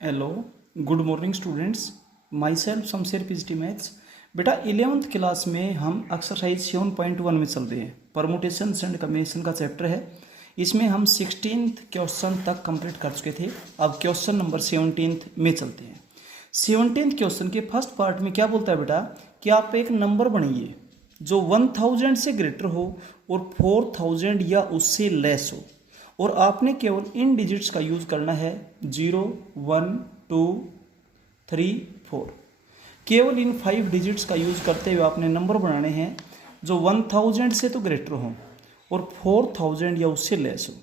Hello, good morning students. My self Shamsher PGT maths. बेटा 11th class में हम exercise 7.1 में चल रहे हैं। परमुटेशन एंड कम्बिनेशन का चैप्टर है। इसमें हम 16th क्वेश्चन तक कंप्लीट कर चुके थे। अब क्वेश्चन नंबर 17th में चलते हैं। 17th क्वेश्चन के फर्स्ट पार्ट में क्या बोलता है बेटा कि आप एक नंबर बनाइए जो 1000 से ग्रेटर हो और 4000 या उससे लेस हो, और आपने केवल इन डिजिट्स का यूज करना है 0, 1, 2, 3, 4। केवल इन 5 डिजिट्स का यूज करते हुए आपने नंबर बनाने हैं जो 1000 से तो ग्रेटर हो और 4000 या उससे लेस हो।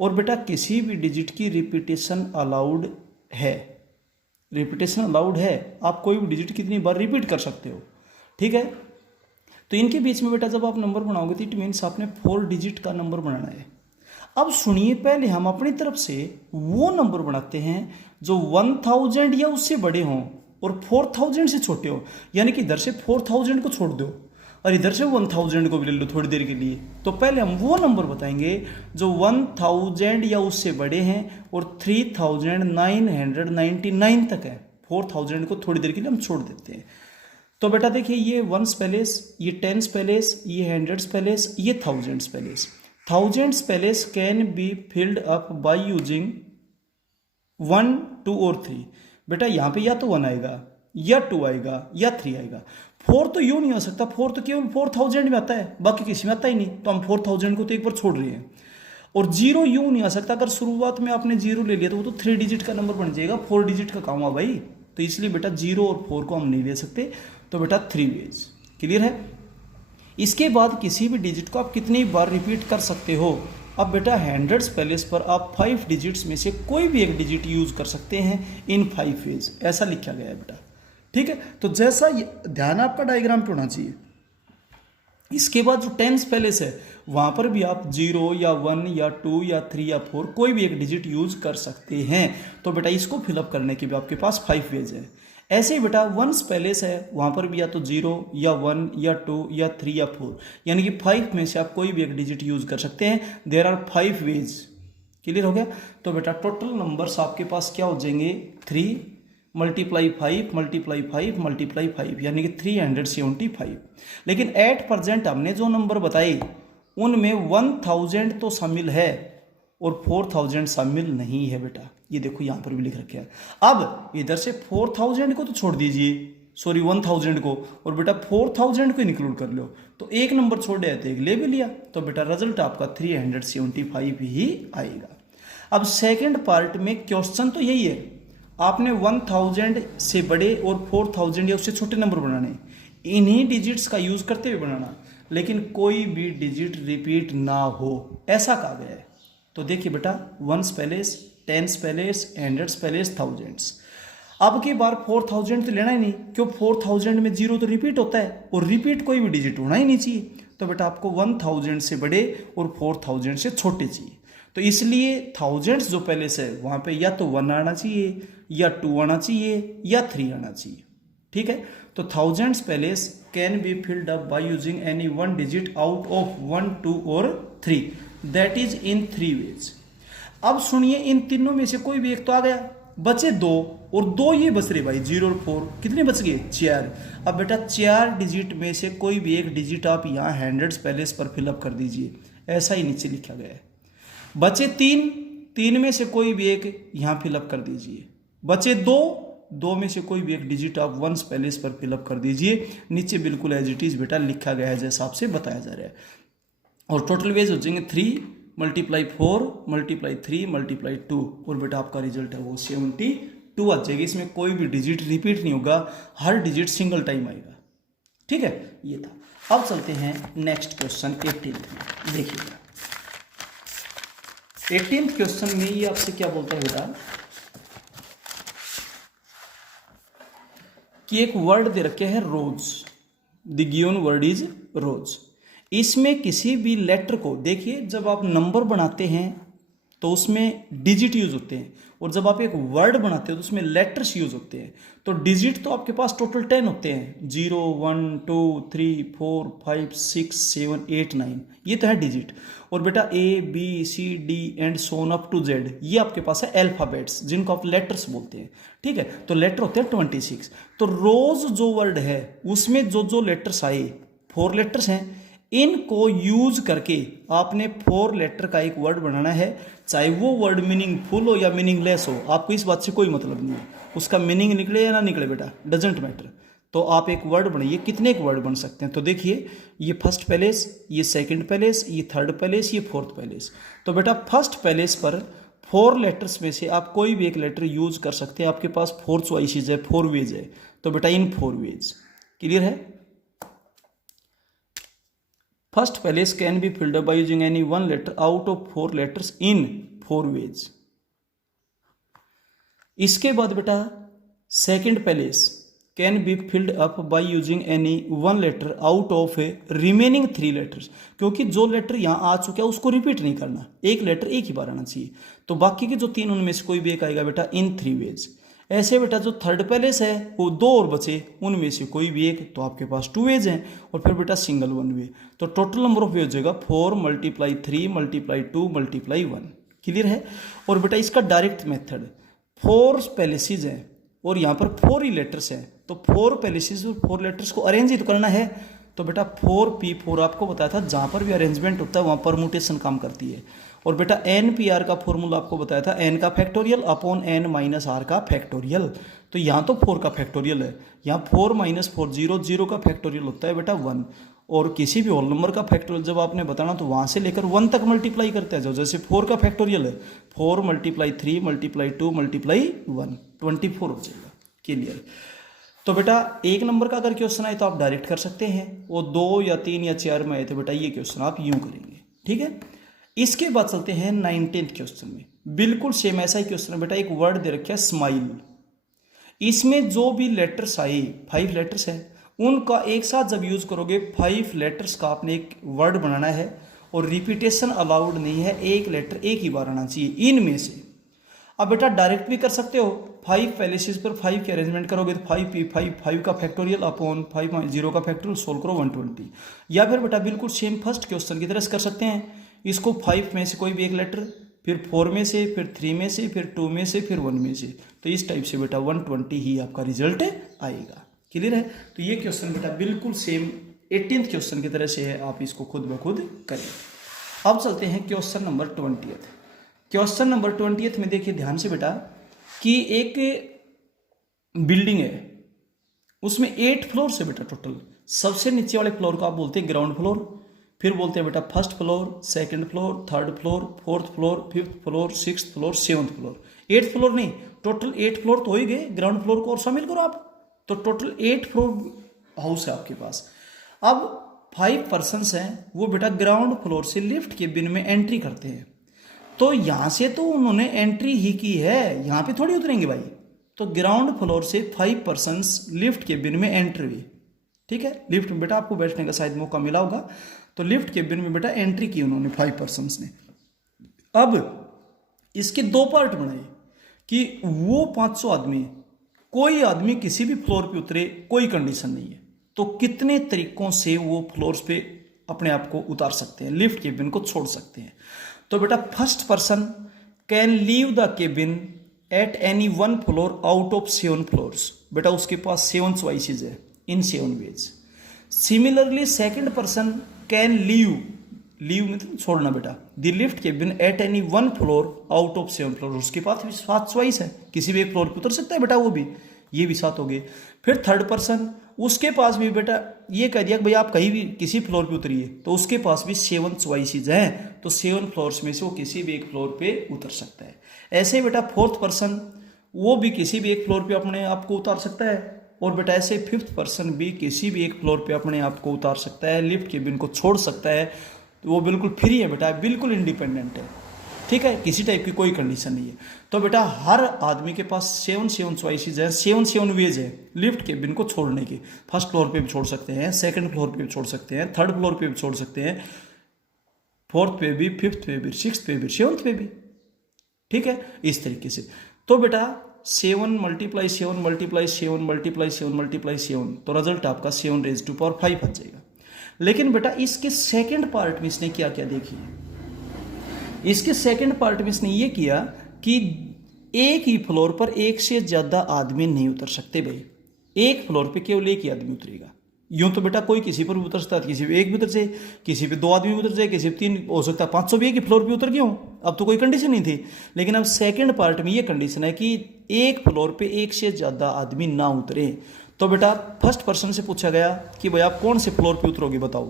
और बेटा किसी भी डिजिट की रिपीटेशन अलाउड है। रिपीटेशन अलाउड है, आप कोई भी डिजिट कितनी बार रिपीट कर सकते हो। ठीक है, तो इनके बीच में बेटा जब आप नंबर बनाओगे तो इट मीन्स आपने 4 डिजिट का नंबर बनाना है। अब सुनिए, पहले हम अपनी तरफ से वो नंबर बनाते हैं जो 1000 या उससे बड़े हों और 4000 से छोटे हो। यानी कि इधर से 4000 को छोड़ दो और इधर से 1000 को भी ले लो थोड़ी देर के लिए। तो पहले हम वो नंबर बताएंगे जो 1000 या उससे बड़े हैं और 3999 तक है। 4000 को थोड़ी देर के लिए हम छोड़ देते हैं। तो बेटा देखिए, ये वंस पैलेस, ये टेंस पैलेस, ये हंड्रेड्स पैलेस, ये thousands palace. Thousands palace can be filled up by using 1, 2 और 3। बेटा यहाँ पे या तो 1 आएगा या 2 आएगा या 3 आएगा। 4 तो यूं नहीं आ सकता, 4 तो केवल 4000 में आता है, बाकी किसी में आता ही नहीं। तो हम 4000 को तो एक बार छोड़ रहे हैं। और 0 यूं नहीं आ सकता, अगर शुरुआत में आपने 0 ले लिया तो वो तो 3 डिजिट का नंबर बन जाएगा। 4 डिजिट का काम हुआ भाई, तो इसलिए बेटा 0 और 4 को हम नहीं ले सकते। तो बेटा 3 वेज। क्लियर है। इसके बाद किसी भी डिजिट को आप कितनी बार रिपीट कर सकते हो। अब बेटा हंड्रेड्स पैलेस पर आप 5 डिजिट्स में से कोई भी एक डिजिट यूज कर सकते हैं इन 5 वेज, ऐसा लिखा गया है बेटा। ठीक है, तो जैसा ध्यान आपका डायग्राम पे होना चाहिए। इसके बाद जो टेंस पैलेस है वहां पर भी आप 0 या 1 या 2 या 3 या 4 कोई भी एक डिजिट यूज कर सकते हैं। तो बेटा इसको फिलअप करने के भी आपके पास 5 वेज है। ऐसे ही बेटा वंस पैलेस है, वहां पर भी या तो 0 या 1 या 2 या 3 या 4, यानी कि 5 में से आप कोई भी एक डिजिट यूज कर सकते हैं। There are 5 veg. क्लियर हो गया। तो बेटा टोटल नंबर्स आपके पास क्या हो जाएंगे, 3 मल्टीप्लाई 5 मल्टीप्लाई 5 मल्टीप्लाई 5, यानी कि 375। लेकिन एट प्रेजेंट हमने जो नंबर बताए उनमें 1000 तो शामिल है और 4000 शामिल नहीं है बेटा। ये देखो यहां पर भी लिख रखे हैं। अब इधर से 4000 को तो छोड़ दीजिए, सॉरी 1000 को, और बेटा 4000 को इंक्लूड कर लो। तो एक नंबर छोड़े तो एक ले भी लिया। तो बेटा रिजल्ट आपका 375 ही आएगा। अब सेकंड पार्ट में क्वेश्चन तो यही है, आपने 1000 से बड़े और 4000 या उससे छोटे नंबर बनाने, इन्हीं डिजिट्स का यूज करते हुए बनाना, लेकिन कोई भी डिजिट रिपीट ना हो, ऐसा कहा गया है। तो देखिए बेटा, ones place, tens place, hundreds place, thousands. अब की बार 4000 तो लेना ही नहीं, क्यों 4000 में 0 तो रिपीट होता है और रिपीट कोई भी डिजिट होना ही नहीं चाहिए। तो बेटा आपको 1000 से बड़े और 4000 से छोटे चाहिए। तो इसलिए थाउजेंड्स जो पैलेस है वहां पे या तो 1 आना चाहिए या 2 आना चाहिए या 3 आना चाहिए। ठीक है, तो thousands palace can be filled up by using any 1 digit out of 1, 2 और 3, दैट इज इन 3 वेज। अब सुनिए, इन तीनों में से कोई भी एक तो आ गया, बचे 2 और 2 ये बच रहे भाई, 0 और 4, कितने बच गए, 4। अब बेटा 4 डिजिट में से कोई भी एक डिजिट आप यहाँ हंड्रेड्स पैलेस पर फिलअप कर दीजिए, ऐसा ही नीचे लिखा गया है। बचे 3 में से कोई भी एक यहाँ फिलअप कर दीजिए। बचे 2 में से कोई भी एक डिजिट आप वंस पैलेस पर फिलअप कर दीजिए। नीचे बिल्कुल एज इट इज बेटा लिखा गया है जैसा आपसे बताया जा रहा है। और टोटल वेज हो जाएंगे 3 मल्टीप्लाई 4 मल्टीप्लाई 3 मल्टीप्लाई 2, और बेटा आपका रिजल्ट है वो 72 आ जाएगी। इसमें कोई भी डिजिट रिपीट नहीं होगा, हर डिजिट सिंगल टाइम आएगा। ठीक है, ये था। अब चलते हैं नेक्स्ट क्वेश्चन 18th में। देखिए 18th क्वेश्चन में ये आपसे क्या बोलता है बेटा कि एक वर्ड दे रखे है रोज। The given word is rose. इसमें किसी भी लेटर को देखिए, जब आप नंबर बनाते हैं तो उसमें डिजिट यूज होते हैं और जब आप एक वर्ड बनाते हो तो उसमें लेटर्स यूज होते हैं। तो डिजिट तो आपके पास टोटल 10 होते हैं, 0 1 2 3 4 5 6 7 8 9, ये तो है डिजिट। और बेटा ABCD and so on up to Z, ये आपके पास है अल्फाबेट्स जिनको आप लेटर्स बोलते हैं। ठीक है, तो लेटर होते हैं 26। तो रोज जो वर्ड है उसमें जो जो लेटर्स आए, 4 लेटर्स हैं, इनको यूज करके आपने 4 लेटर का एक वर्ड बनाना है। चाहे वो वर्ड मीनिंगफुल हो या मीनिंगलेस हो, आपको इस बात से कोई मतलब नहीं है, उसका मीनिंग निकले या ना निकले बेटा, डजेंट मैटर। तो आप एक वर्ड बनाइए, कितने एक वर्ड बन सकते हैं? तो देखिए, ये फर्स्ट पैलेस, ये सेकंड पैलेस, ये थर्ड पैलेस, ये फोर्थ पैलेस। तो बेटा फर्स्ट पैलेस पर 4 लेटर्स में से आप कोई भी एक लेटर यूज कर सकते हैं। आपके पास 4 चॉइसेस है, 4 वेज है। तो बेटा इन 4 वेज, क्लियर है? First place can be filled by using any 1 letter out of 4 letters in 4 ways. इसके बाद बेटा second place can be filled up by using any 1 letter out of a remaining 3 letters. क्योंकि जो letter यहां आ चुका है उसको रिपीट नहीं करना, एक लेटर एक ही बार आना चाहिए। तो बाकी के जो 3 उनमें से कोई भी एक आएगा बेटा इन 3 वेज। ऐसे बेटा जो थर्ड पैलेस है वो 2 और बचे, उनमें से कोई भी एक, तो आपके पास 2 वेज हैं। और फिर बेटा सिंगल 1 वे, तो टोटल नंबर ऑफ वे हो जाएगा 4 × 3 × 2 × 1। क्लियर है? और बेटा इसका डायरेक्ट मेथड, 4 पैलेसेस हैं और यहाँ पर 4 ही लेटर्स हैं, तो 4 पैलेसेस और 4 लेटर्स को अरेंज ही तो करना है। तो बेटा 4P4 आपको बताया था, जहाँ पर भी अरेंजमेंट होता है वहाँ परमुटेशन काम करती है। और बेटा NPR का फॉर्मूला आपको बताया था, n का factorial upon n minus r का फैक्टोरियल। तो यहाँ तो 4 का फैक्टोरियल है, यहाँ 4 - 4 0 का फैक्टोरियल होता है बेटा 1। और किसी भी होल नंबर का फैक्टोरियल जब आपने बताना तो वहाँ से लेकर 1 तक मल्टीप्लाई करते जाओ। जैसे 4 का फैक्टोरियल है 4 × 3 × 2 × 1, 24 हो जाएगा। क्लियर? तो बेटा एक नंबर का अगर क्वेश्चन आए तो आप डायरेक्ट कर सकते हैं, वो 2 या 3 या 4 में आए तो बेटा ये क्वेश्चन आप यूं करेंगे। ठीक है, इसके बाद चलते हैं 19th क्वेश्चन में। बिल्कुल सेम ऐसा ही क्वेश्चन है बेटा, एक वर्ड दे रखा है स्माइल। इसमें जो भी लेटर्स आए 5 लेटर्स है, उनका एक साथ जब यूज करोगे 5 लेटर्स का आपने एक वर्ड बनाना है। और रिपीटेशन अलाउड नहीं है, एक लेटर एक ही बार आना चाहिए इनमें से। अब बेटा डायरेक्ट भी कर सकते हो, 5 पैलेसेस पर 5 के अरेंजमेंट करोगे तो 5P5 5 का फैक्टोरियल अपॉन 5 0 का फैक्टोरियल, सोल्व करो 120। या फिर बेटा बिल्कुल सेम फर्स्ट क्वेश्चन की तरह से कर सकते हैं, इसको 5 में से कोई भी एक लेटर, फिर 4 में से, फिर 3 में से, फिर 2 में से, फिर 1 में से। तो इस टाइप से बेटा 120 ही आपका रिजल्ट आएगा। क्लियर है? तो ये क्वेश्चन बेटा बिल्कुल सेम 18th क्वेश्चन की तरह से है, आप इसको खुद ब खुद करें। अब चलते हैं question number 20th। Question number 20th में देखिए ध्यान से बेटा कि एक बिल्डिंग है, उसमें 8 फ्लोर है बेटा टोटल। सबसे नीचे वाले फ्लोर को आप बोलते हैं ग्राउंड फ्लोर, फिर बोलते हैं बेटा first floor, second floor, third floor, fourth floor, fifth floor, sixth floor, 7th floor. 8 floor नहीं, टोटल 8 फ्लोर तो हो ही गए, ग्राउंड फ्लोर को और शामिल करो आप, तो टोटल 8 फ्लोर हाउस है आपके पास। अब 5 पर्सन्स हैं, वो बेटा ग्राउंड फ्लोर से लिफ्ट के बिन में एंट्री करते हैं। तो यहां से तो उन्होंने एंट्री ही की है, यहां पे थोड़ी उतरेंगे भाई। तो ग्राउंड फ्लोर से 5 पर्सन्स लिफ्ट के बिन में एंट्री हुई। ठीक है, लिफ्ट में बेटा आपको बैठने का शायद मौका मिला होगा, तो लिफ्ट के बिन में बेटा एंट्री की उन्होंने 5 पर्सन्स ने। अब इसके 2 पार्ट बनाए कि वो 500 आदमी, कोई आदमी किसी भी फ्लोर पे उतरे, कोई कंडीशन नहीं है, तो कितने तरीकों से वो फ्लोर्स पे अपने आप को उतार सकते हैं, लिफ्ट केबिन को छोड़ सकते हैं। तो बेटा first person can leave the cabin at any 1 floor out of 7 floors. बेटा उसके पास 7 चॉइसेस है in 7 ways. Similarly second person can leave मतलब छोड़ना बेटा, the lift cabin at any 1 floor out of 7 floor. उसके पास भी 7 चॉइस है, किसी भी एक फ्लोर पर उतर सकता है बेटा, वो भी, ये भी 7 हो गए। फिर थर्ड पर्सन, उसके पास भी बेटा ये कह दिया कि भाई आप कहीं भी किसी फ्लोर पे उतरिए, तो उसके पास भी 7 चॉइसेस हैं, तो 7 फ्लोर्स में से वो किसी भी एक फ्लोर पे उतर सकता है। ऐसे बेटा फोर्थ पर्सन, वो भी किसी भी एक फ्लोर पे अपने आप को उतार सकता है। और बेटा ऐसे फिफ्थ पर्सन भी किसी भी एक फ्लोर पे अपने आप को उतार सकता है, लिफ्ट केबिन को छोड़ सकता है। तो वो बिल्कुल फ्री है बेटा, बिल्कुल इंडिपेंडेंट है। ठीक है, किसी टाइप की कोई कंडीशन नहीं है। तो बेटा हर आदमी के पास 7 चॉइसेस है, 7 वेज है लिफ्ट केबिन को छोड़ने के। फर्स्ट फ्लोर पे भी छोड़ सकते हैं, सेकंड फ्लोर पे भी छोड़ सकते हैं, थर्ड फ्लोर पे भी छोड़ सकते हैं, फोर्थ पे भी, फिफ्थ पे भी, सिक्स्थ पे भी, 7th पे भी। ठीक है, इस तरीके से। तो बेटा 7 मल्टीप्लाई 7 मल्टीप्लाई 7 मल्टीप्लाई 7 मल्टीप्लाई 7, तो रिजल्ट आपका 7⁵ आ जाएगा। लेकिन बेटा इसके सेकंड पार्ट में इसने क्या क्या देखिए, इसके सेकंड पार्ट में इसने ये किया कि एक ही फ्लोर पर एक से ज्यादा आदमी नहीं उतर सकते भाई, एक फ्लोर पे केवल एक ही आदमी उतरेगा। यूं तो बेटा कोई किसी पर भी उतर सकता है, किसी पे एक भी उतर जाए, किसी पे 2 आदमी उतर जाए, किसी पे 3, हो सकता है 500 भी एक ही फ्लोर पे उतर गए हो, अब तो कोई कंडीशन नहीं थी। लेकिन अब सेकंड पार्ट में ये कंडीशन है कि एक फ्लोर पे एक से ज्यादा आदमी ना उतरे। तो बेटा फर्स्ट पर्सन से पूछा गया कि भाई आप कौन से फ्लोर पे उतरोगे बताओ,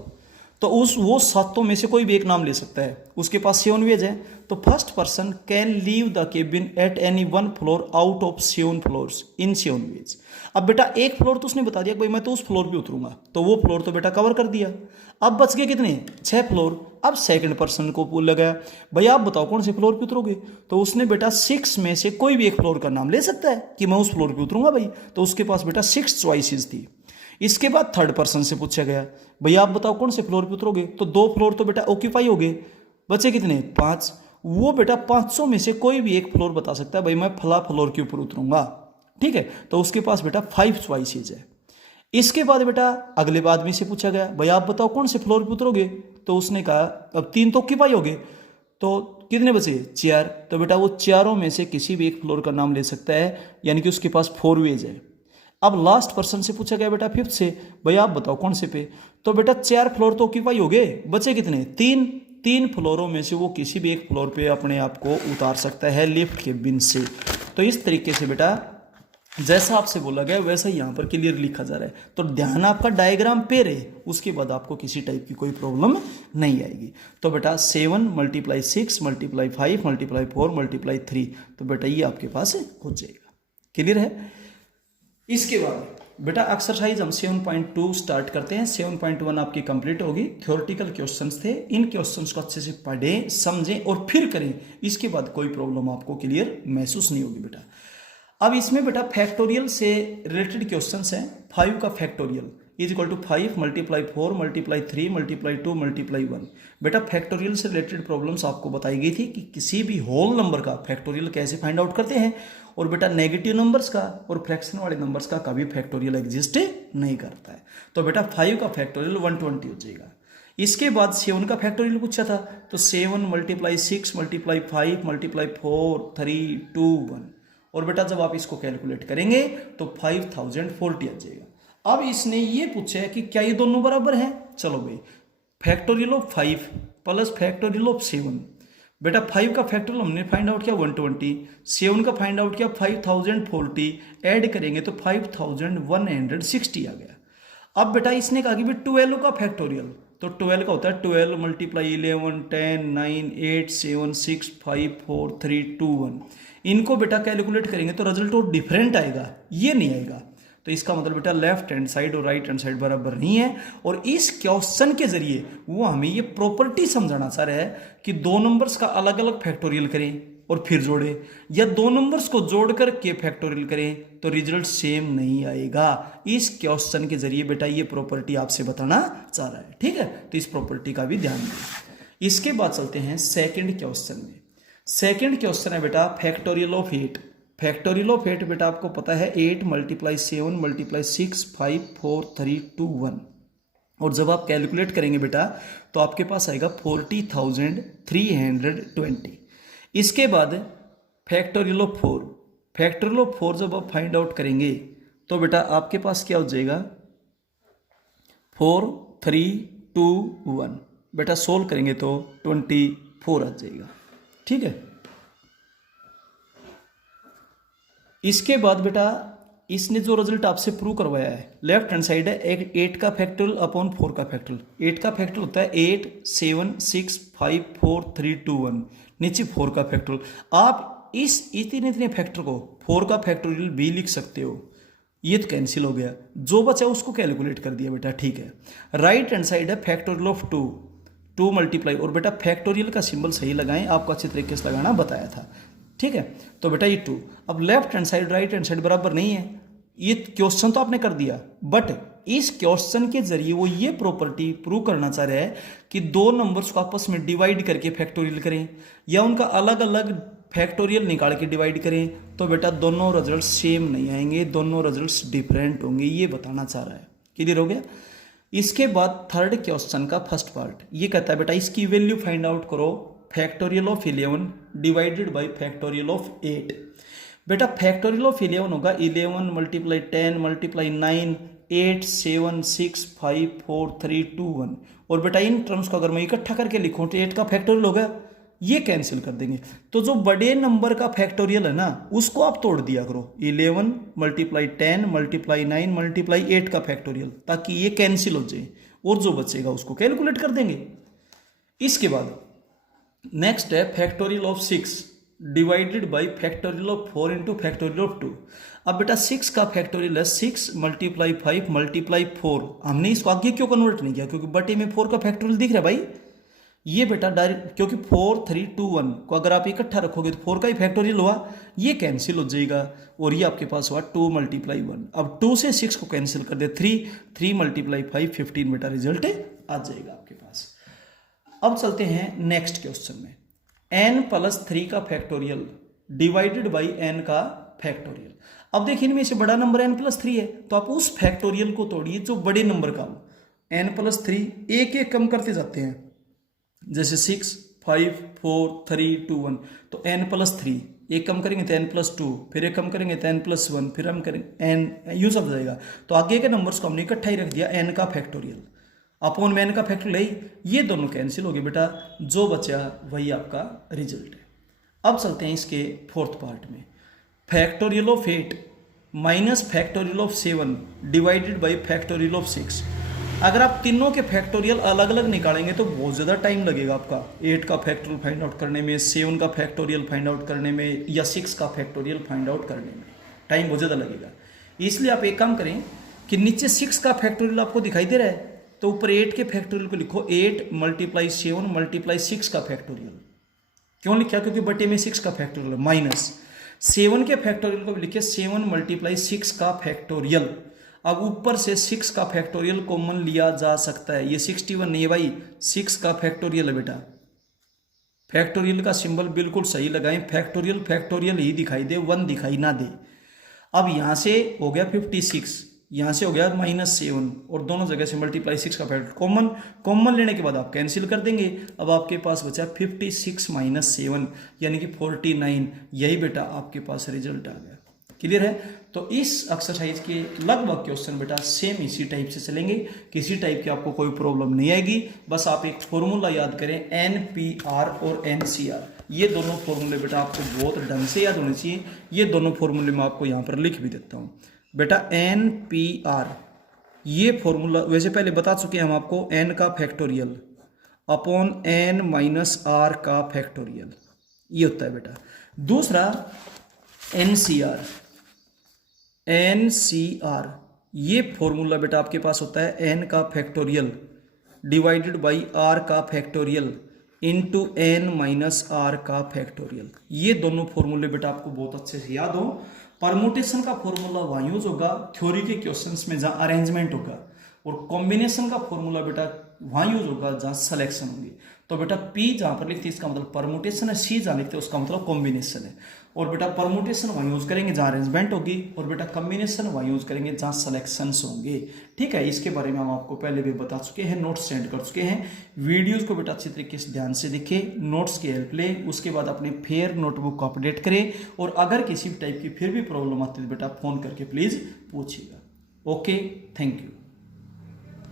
तो वो 7 में से कोई भी एक नाम ले सकता है, उसके पास 7 वेज है। तो first person can leave the cabin at any 1 floor out of 7 floors in 7 ways. अब बेटा एक फ्लोर तो उसने बता दिया कि भाई मैं तो उस फ्लोर पे उतरूंगा, तो वो फ्लोर तो बेटा कवर कर दिया। अब बच गए कितने, 6 फ्लोर। अब सेकंड पर्सन को बोल लगा भाई आप बताओ कौन से फ्लोर पे उतरोगे, तो उसने बेटा 6 में से कोई भी एक फ्लोर का नाम ले सकता है कि मैं उस फ्लोर पे उतरूंगा भाई, तो उसके पास बेटा 6 चॉइसेस थी। इसके बाद थर्ड पर्सन से पूछा गया भैया आप बताओ कौन से फ्लोर पे उतरोगे, तो 2 फ्लोर तो बेटा ऑक्यूपाई हो गए, बचे कितने 5। वो बेटा 500 में से कोई भी एक फ्लोर बता सकता है भाई मैं फला फ्लोर के ऊपर उतरूंगा, ठीक है, तो उसके पास बेटा 5 चॉइसेस है। इसके बाद बेटा अगले आदमी से पूछा गया भाई आप बताओ कौन से फ्लोर पे उतरोगे, तो उसने कहा अब 3 तो ऑक्यूपाई हो गए, तो कितने बचे 4, तो बेटा वो चारों में से किसी भी एक फ्लोर का नाम ले सकता है, यानी कि उसके पास 4 वेज है। अब लास्ट पर्सन से पूछा गया बेटा 5th से भाई आप बताओ कौन से पे, तो बेटा 4 फ्लोर तो ऑक्यूपाई हो गए, बचे कितने 3 फ्लोरों में से वो किसी भी एक फ्लोर पे अपने आप को उतार सकता है लिफ्ट के बिन से। तो इस तरीके से बेटा जैसा आपसे बोला गया वैसा ही यहाँ पर क्लियर लिखा जा रहा है, तो ध्यान आपका डायग्राम पे रहे, उसके बाद आपको किसी टाइप की कोई प्रॉब्लम नहीं आएगी। तो बेटा 7 × 6 × 5 × 4 × 3, तो बेटा ये आपके पास हो जाएगा, क्लियर है। इसके बाद बेटा एक्सरसाइज हम 7.2 स्टार्ट करते हैं। 7.1 आपकी कंप्लीट होगी, थ्योरेटिकल क्वेश्चंस थे, इन क्वेश्चंस को अच्छे से पढ़ें समझें और फिर करें, इसके बाद कोई प्रॉब्लम आपको क्लियर महसूस नहीं होगी बेटा। अब इसमें बेटा फैक्टोरियल से रिलेटेड क्वेश्चंस हैं। 5 का फैक्टोरियल इज इक्वल टू 5 × 4 × 3 × 2 × 1। बेटा फैक्टोरियल से रिलेटेड प्रॉब्लम्स आपको बताई गई थी कि किसी भी होल नंबर का फैक्टोरियल कैसे फाइंड आउट करते हैं, और बेटा नेगेटिव नंबर्स का और फ्रैक्शन वाले नंबर्स का कभी फैक्टोरियल एग्जिस्ट नहीं करता है। तो बेटा 5 का फैक्टोरियल 120 हो जाएगा। इसके बाद 7 का फैक्टोरियल पूछा था, तो 7 × 6 × 5 × 4 3 2 1, और बेटा जब आप इसको कैलकुलेट करेंगे तो 5040 आ जाएगा। अब इसने ये पूछा है कि क्या ये दोनों बराबर हैं, चलो भाई factorial of 5 plus factorial of 7, बेटा 5 का फैक्टोरियल हमने फाइंड आउट किया 120, 7 का फाइंड आउट किया 5040, ऐड करेंगे तो 5160 आ गया। अब बेटा इसने कहा कि 12 का फैक्टोरियल, तो 12 का होता है 12 × 11 10 9 8 7 6 5 4 3 2 1। इनको बेटा कैलकुलेट करेंगे तो रिजल्ट और डिफरेंट आएगा, ये नहीं आएगा। तो इसका मतलब बेटा लेफ्ट हैंड साइड और राइट हैंड साइड बराबर नहीं है। और इस क्वेश्चन के जरिए वो हमें ये प्रॉपर्टी समझाना चाह रहा है कि 2 नंबर्स का अलग अलग फैक्टोरियल करें और फिर जोड़ें, या 2 नंबर्स को जोड़ करके फैक्टोरियल करें तो रिजल्ट सेम नहीं आएगा। इस क्वेश्चन के जरिए बेटा ये प्रॉपर्टी आपसे बताना चाह रहा है, ठीक है, तो इस प्रॉपर्टी का भी ध्यान दें। इसके बाद चलते हैं सेकंड क्वेश्चन में। सेकंड क्वेश्चन है बेटा फैक्टोरियल ऑफ 8। फैक्टोरियल ऑफ 8 बेटा आपको पता है 8 × 7 × 6 5 4 3 2 1, और जब आप कैलकुलेट करेंगे बेटा तो आपके पास आएगा 40,320। इसके बाद फैक्टोरियल ऑफ 4, फैक्टोरियल ऑफ 4 जब आप फाइंड आउट करेंगे तो बेटा आपके पास क्या हो जाएगा 4 3 2 1, बेटा सोल्व करेंगे तो 24 आ जाएगा, ठीक है। इसके बाद बेटा इसने जो रिजल्ट आपसे प्रूव करवाया है, लेफ्ट हैंड साइड है 8 का फैक्टोरियल अपॉन 4 का फैक्टोरियल। 8 का फैक्टोरियल होता है 8 7 6 5 4 3 2 1, नीचे 4 का फैक्टोरियल। आप इस इतने फैक्टर को 4 का फैक्टोरियल भी लिख सकते हो, ये तो कैंसिल हो गया, जो बचा उसको कैलकुलेट कर दिया बेटा, ठीक है। राइट हैंड साइड है फैक्टोरियल ऑफ 2 मल्टीप्लाई, और बेटा फैक्टोरियल का सिंबल सही लगाएं, आपको अच्छे तरीके से लगाना बताया था, ठीक है। तो बेटा ये 2, अब left hand side right hand side बराबर नहीं है, ये क्वेश्चन तो आपने कर दिया, बट इस क्वेश्चन के जरिए वो ये प्रॉपर्टी प्रूव करना चाह रहा है कि 2 नंबर्स को आपस में डिवाइड करके फैक्टोरियल करें या उनका अलग अलग फैक्टोरियल निकाल के डिवाइड करें तो बेटा दोनों रिजल्ट सेम नहीं आएंगे, दोनों रिजल्ट्स डिफरेंट होंगे, ये बताना चाह रहा है। क्लियर हो गया। इसके बाद थर्ड क्वेश्चन का फर्स्ट पार्ट ये कहता है बेटा इसकी वैल्यू फाइंड आउट करो factorial of 11 divided by factorial of 8। बेटा फैक्टोरियल ऑफ 11 होगा 11 मल्टीप्लाई 10 मल्टीप्लाई 9 8 7 6 5 4 3 2 1। और बेटा इन टर्म्स को अगर मैं इकट्ठा करके लिखूं तो 8 का फैक्टोरियल होगा, ये कैंसिल कर देंगे। तो जो बड़े नंबर का फैक्टोरियल है ना उसको आप तोड़ दिया करो, 11 मल्टीप्लाई 10 मल्टीप्लाई 9 मल्टीप्लाई 8 का फैक्टोरियल, ताकि ये कैंसिल हो जाए और जो बचेगा उसको कैलकुलेट कर देंगे। इसके बाद नेक्स्ट है factorial of 6 divided by factorial of 4 into factorial of 2। अब बेटा 6 का फैक्टोरियल है 6 मल्टीप्लाई 5 मल्टीप्लाई 4। हमने इसको आगे क्यों कन्वर्ट नहीं किया, क्योंकि बटे में 4 का फैक्टोरियल दिख रहा है भाई। ये बेटा डायरेक्ट, क्योंकि 4 3 2 1 को अगर आप इकट्ठा रखोगे तो 4 का ही फैक्टोरियल हुआ, ये कैंसिल हो जाएगा और ये आपके पास हुआ 2 मल्टीप्लाई 1। अब 2 से 6 को कैंसिल कर दे 3 मल्टीप्लाई 5 15 बेटा रिजल्ट आ जाएगा आपके पास। अब चलते हैं नेक्स्ट क्वेश्चन में, n प्लस 3 का फैक्टोरियल डिवाइडेड बाई n का फैक्टोरियल। अब देखिए इनमें से बड़ा नंबर n प्लस 3 है, तो आप उस फैक्टोरियल को तोड़िए जो बड़े नंबर का हो। n प्लस 3 एक एक कम करते जाते हैं, जैसे 6 5 4 3 2 1, तो n प्लस 3 एक कम करेंगे तो n प्लस 2, फिर एक कम करेंगे तो n प्लस 1, फिर हम करेंगे n यूज हो जाएगा। तो आगे के नंबर्स को हमने इकट्ठा ही रख दिया, n का फैक्टोरियल अपॉन में n का फैक्टोरियल, ये दोनों कैंसिल हो गए बेटा, जो बचा वही आपका रिजल्ट है। अब चलते हैं इसके फोर्थ पार्ट में, factorial of 8 minus factorial of 7 divided by factorial of 6। अगर आप तीनों के फैक्टोरियल अलग अलग निकालेंगे तो बहुत ज़्यादा टाइम लगेगा आपका 8 का फैक्टोरियल फाइंड आउट करने में, 7 का फैक्टोरियल फाइंड आउट करने में, या 6 का फैक्टोरियल फाइंड आउट करने में टाइम बहुत ज़्यादा लगेगा। इसलिए आप एक काम करें कि नीचे 6 का फैक्टोरियल आपको दिखाई दे रहा है तो ऊपर 8 के फैक्टोरियल को लिखो 8 मल्टीप्लाई 7 मल्टीप्लाई 6 का फैक्टोरियल। क्यों लिखा, क्योंकि बटे में 6 का फैक्टोरियल, माइनस 7 के फैक्टोरियल को लिखे 7 मल्टीप्लाई 6 का फैक्टोरियल। अब ऊपर से 6 का फैक्टोरियल कॉमन लिया जा सकता है, ये 61 नहीं है भाई, 6 का फैक्टोरियल है बेटा। फैक्टोरियल का सिंबल बिल्कुल सही लगाएं, फैक्टोरियल फैक्टोरियल ही दिखाई दे, 1 दिखाई ना दे। अब यहां से हो गया 56, यहाँ से हो गया -7 और दोनों जगह से मल्टीप्लाई 6 का फैक्टर कॉमन लेने के बाद आप कैंसिल कर देंगे। अब आपके पास बचा 56 - 7 यानी कि 49। यही बेटा आपके पास रिजल्ट आ गया। क्लियर है। तो इस एक्सरसाइज के लगभग क्वेश्चन बेटा सेम इसी टाइप से चलेंगे, किसी टाइप की आपको कोई प्रॉब्लम नहीं आएगी। बस आप एक फॉर्मूला याद करें, NPR और NCR, ये दोनों फॉर्मूले बेटा आपको बहुत ढंग से याद होने चाहिए। ये दोनों फॉर्मूले मैं आपको यहाँ पर लिख भी देता हूँ बेटा। NPR ये फॉर्मूला वैसे पहले बता चुके हैं हम आपको, n का फैक्टोरियल अपॉन n - r का फैक्टोरियल, ये होता है बेटा। दूसरा NCR ये फॉर्मूला बेटा आपके पास होता है n का फैक्टोरियल डिवाइडेड बाई r का फैक्टोरियल इंटू n - r का फैक्टोरियल। ये दोनों फॉर्मूले बेटा आपको बहुत अच्छे से याद हो। परमुटेशन का फॉर्मूला वहाँ यूज होगा थ्योरी के क्वेश्चंस में जहाँ अरेंजमेंट होगा, और कॉम्बिनेशन का फॉर्मूला बेटा वहाँ यूज होगा जहाँ सिलेक्शन होगी। तो बेटा P जहाँ पर लिखते हैं इसका मतलब परमुटेशन है, C जहाँ लिखते हैं उसका मतलब कॉम्बिनेशन है। और बेटा परमुटेशन वहाँ यूज करेंगे जहाँ अरेंजमेंट होगी, और बेटा कॉम्बिनेशन वहाँ यूज करेंगे जहाँ सिलेक्शंस होंगे। ठीक है, इसके बारे में हम आपको पहले भी बता चुके हैं, नोट्स सेंड कर चुके हैं। वीडियोस को बेटा अच्छी तरीके से ध्यान से देखें, नोट्स की हेल्प लें, उसके बाद अपने फेयर नोटबुक को अपडेट करें। और अगर किसी भी टाइप की फिर भी प्रॉब्लम आती है तो बेटा फ़ोन करके प्लीज़ पूछिएगा। Okay, thank you.